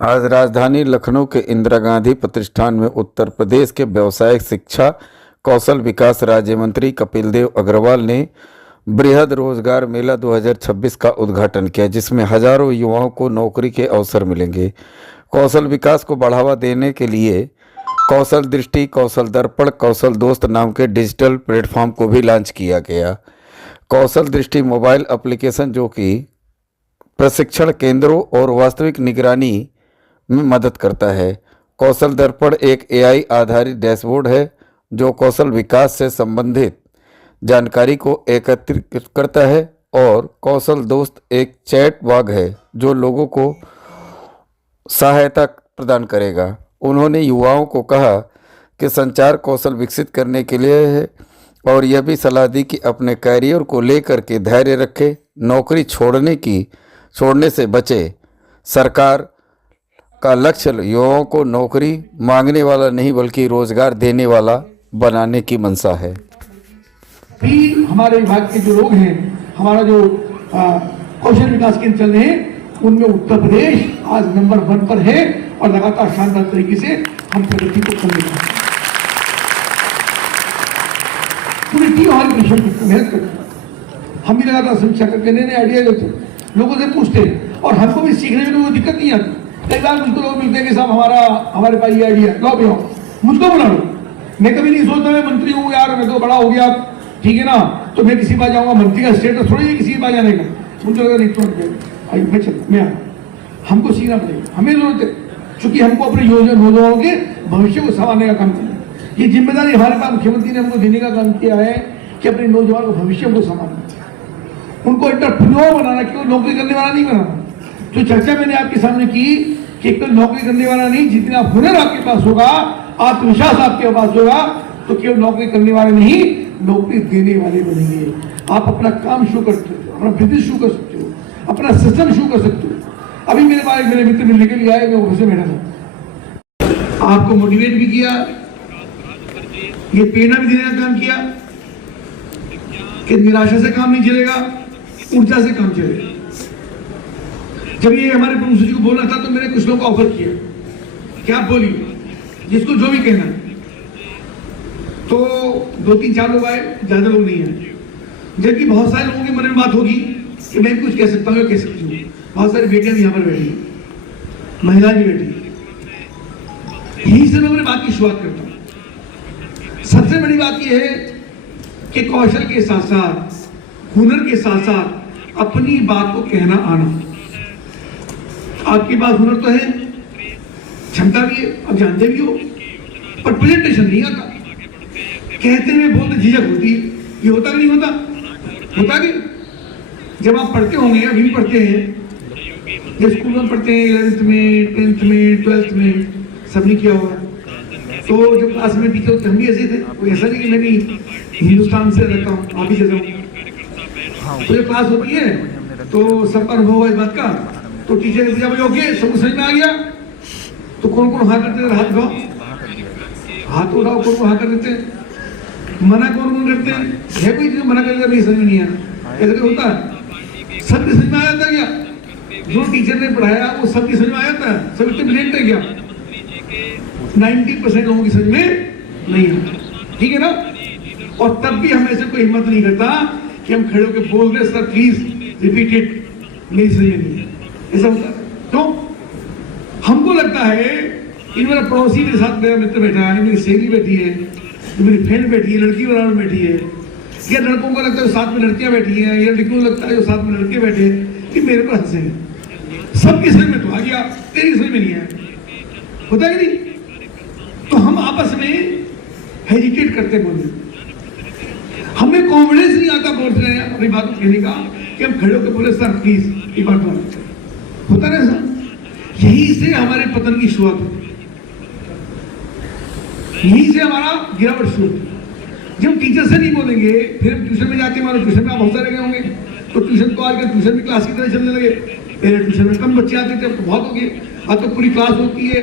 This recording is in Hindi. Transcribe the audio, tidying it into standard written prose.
आज राजधानी लखनऊ के इंदिरा गांधी प्रतिष्ठान में उत्तर प्रदेश के व्यवसायिक शिक्षा कौशल विकास राज्य मंत्री कपिल देव अग्रवाल ने बृहद रोजगार मेला 2026 का उद्घाटन किया, जिसमें हजारों युवाओं को नौकरी के अवसर मिलेंगे। कौशल विकास को बढ़ावा देने के लिए कौशल दृष्टि, कौशल दर्पण, कौशल दोस्त नाम के डिजिटल प्लेटफॉर्म को भी लॉन्च किया गया। कौशल दृष्टि मोबाइल एप्लीकेशन जो कि प्रशिक्षण केंद्रों और वास्तविक निगरानी में मदद करता है। कौशल दर्पण एक एआई आधारित डैशबोर्ड है जो कौशल विकास से संबंधित जानकारी को एकत्रित करता है, और कौशल दोस्त एक चैट बॉक्स है जो लोगों को सहायता प्रदान करेगा। उन्होंने युवाओं को कहा कि संचार कौशल विकसित करने के लिए है, और यह भी सलाह दी कि अपने कैरियर को लेकर के धैर्य रखें, नौकरी छोड़ने से बचे। सरकार का लक्ष्य युवाओं को नौकरी मांगने वाला नहीं बल्कि रोजगार देने वाला बनाने की मंशा है। भी हमारे विभाग के जो लोग हैं, हमारा जो कौशल विकास केंद्र चल रहे हैं, उनमें उत्तर प्रदेश आज नंबर 1 पर है और लगातार शानदार तरीके से हम प्रगति को कर रहे हैं। पूरी टीम हमारी परिश्रम मेहनत करती है। हम भी लगातार समीक्षा करके नए नए आइडिया लेते हैं, लोगों से पूछते हैं, और हमको भी सीखने में कोई दिक्कत नहीं आती। कई बार मुझको लोग मिलते हैं कि साहब हमारे पास ये आइडिया लाओ भी आओ, मुझको बुला लो। मैं कभी नहीं सोचता मैं मंत्री हूँ यार, मैं तो बड़ा हो गया, ठीक है ना, तो मैं किसी बार जाऊंगा। मंत्री का स्टेटस थोड़ी है किसी के पास जाने का। मुझे लगा नहीं, तुरंत मैं हमको सीखना पड़ेगा, हमें जरूरत है, क्योंकि हमको अपने नौजवानों के भविष्य को संभालने का काम करना है। ये जिम्मेदारी हमारे पास मुख्यमंत्री ने हमको देने का काम किया है कि अपने नौजवानों के भविष्य को संभालना, उनको एंटरप्रेन्योर बनाना, क्यों नौकरी करने वाला नहीं बनाना। तो चर्चा मैंने आपके सामने की कि केवल नौकरी करने वाला नहीं, जितना हुनर आपके पास होगा, आत्मविश्वास आपके पास होगा, तो केवल नौकरी करने वाले नहीं, नौकरी देने वाले बनेंगे। आप अपना काम शुरू कर सकते हो, अपना बिजनेस शुरू कर सकते हो, अपना सिस्टम शुरू कर सकते हो। अभी मेरे पास मेरे मित्र मिलने के लिए आए, मैं ऑफिस में बैठा था, आपको मोटिवेट भी किया, ये प्रेरणा भी देने का काम किया कि निराशा से काम नहीं चलेगा, ऊर्जा से काम चलेगा। जब ये हमारे प्रमुख सचिव को बोलना था तो मैंने कुछ लोगों को ऑफर किया कि आप बोलिए, जिसको जो भी कहना। तो 2-3-4 लोग आए, ज्यादा लोग नहीं आए, जबकि बहुत सारे लोगों के मन में बात होगी कि मैं कुछ कह सकता हूँ, कह सकती हूँ। बहुत सारी बेटियां भी यहाँ पर बैठी, महिलाएं भी बैठी। यही से मैं अपनी बात की शुरुआत करता हूँ। सबसे बड़ी बात यह है कि कौशल के साथ साथ, हुनर के साथ साथ अपनी बात को कहना आना। आपके पास हुनर तो है, क्षमता भी है, आप जानते भी हो, पर प्रेजेंटेशन नहीं आता। कहते में बोलते झिझक होती है। ये होता कि नहीं होता? होता कि जब आप पढ़ते होंगे, अभी भी पढ़ते हैं, जब स्कूल में पढ़ते हैं, 11th में, 10th में, 12th में, सबने किया होगा। तो जब क्लास में टीचर होते हम भी ऐसे थे। कोई ऐसा नहीं कि मैं भी हिंदुस्तान से रहता हूँ, आप भी जैसा हूँ। तो जब क्लास होती है तो सबका अनुभव हुआ इस बात का, तो टीचर ने पूछा, भाई ओके, सबको समझ में आ गया? तो कौन कौन हाँ करते थे? हाथ उठाओ, हाथ उठाओ। कौन कौन हाँ कर देते हैं? मना कौन कौन करते हैं? है कोई जो मना करेगा नहीं, समझ में नहीं आया? ऐसा होता है? सबके समझ में आ जाता क्या? जो टीचर ने पढ़ाया वो सबकी समझ में आ जाता है? सब इतने ब्रिलियंट है क्या? 90% लोगों की समझ में नहीं आता, ठीक है ना? और तब भी हम ऐसे कोई हिम्मत नहीं करता कि हम खड़े होकर बोल रहे, सर प्लीज रिपीट इट, मेरी समझ में नहीं। ऐसा होता है। तो हमको लगता है कि मेरा पड़ोसी मेरे साथ, मेरा मित्र बैठा है, मेरी सहेली बैठी है, मेरी फ्रेंड बैठी है, लड़की बराबर बैठी है, या लड़कों को लगता है साथ में लड़कियां बैठी हैं, या लड़कियों को लगता है जो साथ में लड़के बैठे हैं कि मेरे पर हंसेंगे। सबकी समझ में तो आ गया, तेरी समझ में नहीं आया। होता कि नहीं? तो हम आपस में हेजिटेट करते बोलने, हमें कॉन्फिडेंस नहीं आता बोलते हैं अपनी बात को कहने का, कि हम खड़े होकर बोले, सर प्लीज ये बात बोलो। होता ना सर? यही से हमारे पतन की शुरुआत होती है, यहीं से हमारा गिरावट शुरू होती है। जब टीचर से नहीं बोलेंगे, फिर हम ट्यूशन में जाते हैं, हमारे ट्यूशन में आप बहुत सारे गए होंगे, तो ट्यूशन तो आजकल ट्यूशन भी क्लास की तरह चलने लगे। पहले ट्यूशन में कम बच्चे आते थे, अब तो बहुत हो गए, अब तो पूरी क्लास होती है।